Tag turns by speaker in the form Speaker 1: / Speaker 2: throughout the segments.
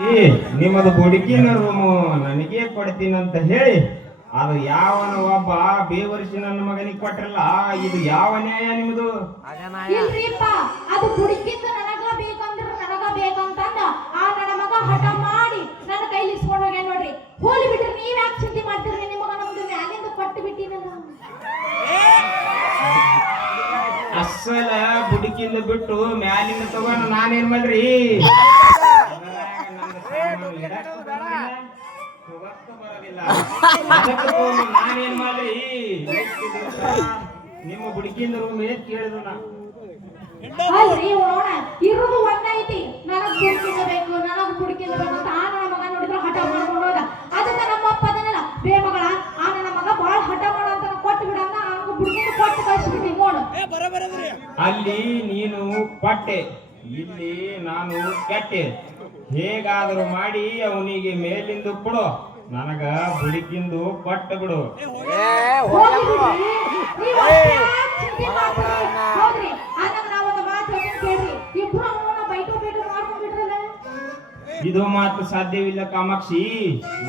Speaker 1: ಏ ನಿಮ್ಮದು ಹುಡುಗಿನ ರೂಮು ನನಗೆ ಕೊಡ್ತೀನಂತ ಹೇಳಿ ಅದು ಯಾವನ ಒಬ್ಬ ಬೇವರ್ಸಿ ನನ್ನ ಮಗನಿಗೆ ಕೊಟ್ರಲ್ಲ ಇದು ಯಾವ ನ್ಯಾಯ ನಿಮ್ದು?
Speaker 2: ಇಲ್ರಿಪ್ಪ ಅದು ಹುಡುಕಿದ್ದು ನನಗ ಬೇಕಂದ್ರ ನನಗ ಬೇಕಂತಂದ ಆ ನನ್ನ ಮಗ ಹಠ ಮಾಡಿ ನನ್ನ ಕೈಲಿ ಇಸ್ಕೊಂಡು ಹೋಗ್ಯಾನ ನೋಡ್ರಿ. ಹೋಲಿ ಬಿಟ್ರಿ ನೀವ್ ಯಾಕೆ ಚಿಂತೆ ಮಾಡ್ತೀರಿ ನಿಮಗ ನಮ್ದು? ಮ್ಯಾಲಿಂದ ಕೊಟ್ಟು ಬಿಟ್ಟಿನಲ್ಲ.
Speaker 1: ಅಸಲ ಬುಡುಕಿಂದ ಬಿಟ್ಟು ಮ್ಯಾಲಿಂದ ತಗೊಂಡು ನಾನೇನ್ ಮಾಡ್ರಿ? ನಾನೇನ್ ಮಾಡ್ರಿ ನಿಮ್ಮ ಬುಡುಕಿಂದ ರೂಮ್ ಏನ್ ಕೇಳಿದ್ರು ನಾ
Speaker 2: ಅಲ್ರಿ ನೋಡ ಇರೋದು ಒಂದ ಐತಿ. ನನಗ್ ಹುಡುಕಿದ ಬೇಕು ನನಗ್ ಹುಡುಕಿದ ಬೇಕು ಅಂತ ಆ ನನ್ನ ಮಗ ನೋಡಿದ್ರೆ ಹಠ ಮಾಡ್ಕೊಂಡು ಹೋದ. ಅದಕ್ಕೆ ನಮ್ಮ ಅಪ್ಪ ಅದನ್ನೆಲ್ಲ ಬೇ ಮಗಳ ಆ ನನ್ನ ಮಗ ಬಹಳ ಹಠ ಮಾಡ ಅಂತ ಕೊಟ್ಟು ಬಿಡಂಗ ನನಗೆ ಹುಡುಗಿನ ಕೊಟ್ಟು ಕಳ್ಸಿಬಿಟ್ಟಿ ನೋಡು.
Speaker 1: ಅಲ್ಲಿ ನೀನು ಪಟ್ಟೆ ಇಲ್ಲಿ ನಾನು ಕೆಟ್ಟೆ. ಹೇಗಾದರೂ ಮಾಡಿ ಅವನಿಗೆ ಮೇಲಿಂದು ಕೊಡು. ನನಗ ಬಿಡಿಕಿಂದು ಕೊಟ್ಟು ಬಿಡು. ಇದು ಮಾತು ಸಾಧ್ಯವಿಲ್ಲ ಕಾಮಾಕ್ಷಿ.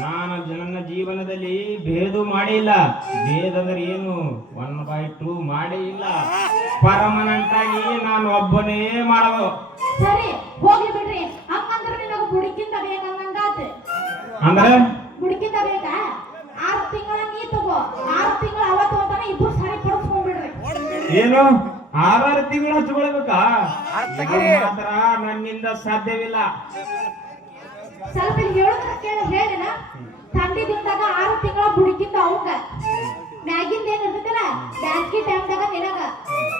Speaker 1: ನಾನು ನನ್ನ ಜೀವನದಲ್ಲಿ ಭೇದ ಮಾಡಿಲ್ಲ. ಭೇದ ಅಂದ್ರೆ ಏನು? ಒನ್ ಬೈ ಟೂ ಮಾಡೇ ಇಲ್ಲ. ಪರ್ಮನೆಂಟ್ ಆಗಿ ನಾನು ಒಬ್ಬನೇ ಮಾಡೋದು
Speaker 2: ಸರಿ ಹೋಗ್ಲಿ ಬಿಡ್ರಿ.
Speaker 1: ಅಂದ್ರೆ?
Speaker 2: ಹುಡುಕಿದ ಬೇಕಾ? ಆರು ತಿಂಗಳ ನೀ ತಗೋ. ಆರು ತಿಂಗಳ ಅವತ್ತು ಅಂತಾನೆ ಇಬ್ಬರು ಸರಿ ಪಡಿಸ್ಕೊಂಡ್ಬಿಡ್ರಿ
Speaker 1: ಏನು? ಆರಾರು ತಿಂಗಳ ಹಚ್ಕೊಳ್ಬೇಕಾ? ಮಾತ್ರ ನನ್ನಿಂದ ಸಾಧ್ಯವಿಲ್ಲ.
Speaker 2: ಸ್ವಲ್ಪ ಇಲ್ಲಿ ಹೇಳೋದ್ರ ಕೇಳಿ ಹೇಳಿನ? ತಂಡಿ ದಿನದಾಗ ಆರು ತಿಂಗಳ ಹುಡುಕಿದ್ದ ಅವಂಗ. ಮ್ಯಾಗಿಂದ ಏನ್ ಇರ್ತೈತಲ್ಲ? ಬ್ಯಾಸ್ಗಿ ಟೈಮ್ದಾಗ ನಿನಗ.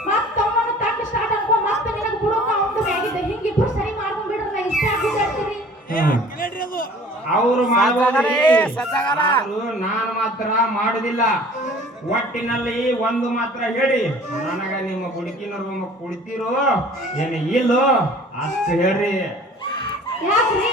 Speaker 2: ಮತ್ತ ಅವನ ತಂಡ ಸ್ಟಾರ್ಟ್ ಅನ್ಕೊ ಮತ್ತ ನಿನಗ ಬಿಡೋಕ ಅವಂದು ಮ್ಯಾಗಿಂದ ಹಿಂಗ ಇಬ್ರು ಸರಿ ನಾ ಇಷ್ಟ ಆಗ್ಬಿಡ್ತೀರಿ
Speaker 1: ಅವರು ನಾನು ಮಾತ್ರ ಮಾಡುದಿಲ್ಲ ಒಟ್ಟಿನಲ್ಲಿ ಒಂದು ಮಾತ್ರ ಹೇಳಿ. ನನಗ ನಿಮ್ಮ ಹುಡುಕಿನ ರೂಮ್ ಕುಳಿತಿರೋ ಏನು ಇಲ್ಲೋ ಅಷ್ಟು ಹೇಳ್ರಿ.
Speaker 2: ಯಾಕ್ರಿ?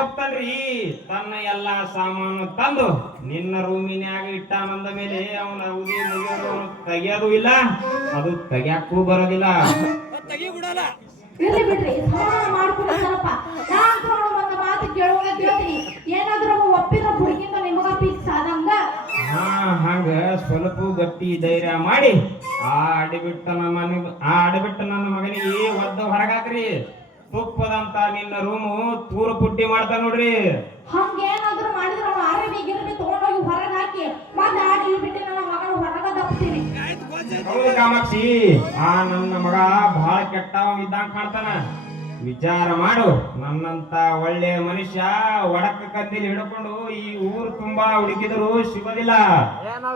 Speaker 2: ಯಾಕೆ ಅದನ್ನ ಮಾಡ್ಕೊಳ್ಳೋದಾಗಲ್ಲ ಎಂತೆಂತ ಸೀಮೆ ಸೀಮೆಂಟ್ ಅವ್ರ ಎರಡು ತಿಂಗಳು ಹಚ್ಕೊಂಡ್ರಂತ ನಿಮಗೆ ಯಾಕೆ ಆಗೋದಿಲ್ಲ ಅದು
Speaker 1: ಅವ ಹೆಂಗ್ ಒಪ್ತಾನ್ರಿ ತನ್ನ ಎಲ್ಲಾ ಸಾಮಾನು ತಂದು ನಿನ್ನ ರೂಮಿನ್ಯಾಗ ಇಟ್ಟಾನಂದ ಮೇಲೆ ಅವನ ಉದಿ ಮುಗಿಯೋದು ತೆಗಿಯೋದು ಇಲ್ಲ ಅದು ತೆಗಿಯಾಕೂ ಬರೋದಿಲ್ಲ.
Speaker 2: ಇರ್ಲಿ ಬಿಡ್ರಿ ಸಮಾಧಾನ ಮಾಡ್ಕೊಡ್ತಾರಪ್ಪ ನಾನ್ ಒಂದು ಮಾತು ಕೇಳುವಾಗ ಕೇಳ್ತೀನಿ. ಏನಾದ್ರೂ ಅವ ಹುಡುಗಿಂದ ನಿಮಗ ಫಿಕ್ಸ್ ಆದಂಗ?
Speaker 1: ಹಾ ಹಂಗ ಸ್ವಲ್ಪ ಗಟ್ಟಿ ಧೈರ್ಯ ಮಾಡಿ ಆ ಅಡಿಬಿಟ್ಟ ನನ್ನ ಮನೆ- ಆ ಅಡಿಬಿಟ್ಟ ನನ್ನ ಮಗನಿಗೆ ಒದ್ದು ಹೊರಗಾಕ್ರಿ. ತುಪ್ಪದಂತ ನಿನ್ನ ರೂಮು ತೂರು ಪುಟ್ಟಿ ಮಾಡ್ತಾ ನೋಡ್ರಿ.
Speaker 2: ಹಂಗೇನಾದ್ರೂ ಮಾಡಿದ್ರ ಅವ ಅರಬಿ ಗಿರಬಿ ತಗೊಂಡೋಗಿ ಹೊರಗೆ ಹಾಕಿ ಮತ್ತೆ ಆಡಿ ಬಿಟ್ಟು ನನ್ನ ಮಗನ ಹೊರಗ ದಪ್ತೀನಿ
Speaker 1: ಹೌದು ಕಾಮಾಕ್ಷಿ ಆ ನನ್ನ ಮಗ ಬಹಳ ಕೆಟ್ಟ ಇದ್ದಂಗ ಕಾಣ್ತಾನ. ವಿಚಾರ ಮಾಡು ನನ್ನಂತ ಒಳ್ಳೆ ಮನುಷ್ಯ ಒಡಕ ಕತ್ತಿಲಿ ಹಿಡ್ಕೊಂಡು ಈ ಊರು ತುಂಬಾ ಹುಡುಕಿದ್ರು ಸಿಗೋದಿಲ್ಲ.
Speaker 2: ನಾನು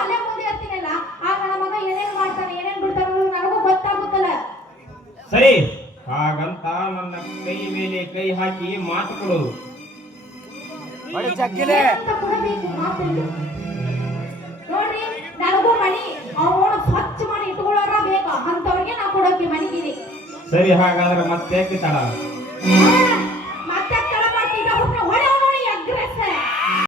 Speaker 2: ಅಲ್ಲೇ ಮುಂದೆ ಇರ್ತೀನಲ್ಲ ಆ ನನ್ನ ಮಗ ಏನೇನ್ ಮಾಡ್ತಾನೆ ಏನೇನ್ ಬಿಡ್ತಾನೆ ನನಗೂ ಗೊತ್ತಾಗುತ್ತಲ್ಲ.
Speaker 1: ಸರಿ ಹಾಗಂತ ನನ್ನ ಕೈ ಮೇಲೆ ಕೈ ಹಾಕಿ ಮಾತು
Speaker 2: ಕೊಡೋದು ನೋಡ್ರಿ ನನಗೂ ಮನಿ ಅವನ ಸ್ವಚ್ಛ ಮಾಡಿ ಇಟ್ಕೊಳ್ಳೋರ ಬೇಕು. ಅಂತವ್ರಿಗೆ ನಾ ಕೊಡೋಕೆ ಮಣಿಗಿರಿ.
Speaker 1: ಸರಿ ಹಾಗಾದ್ರೆ ಮತ್ತೆ ತಡ?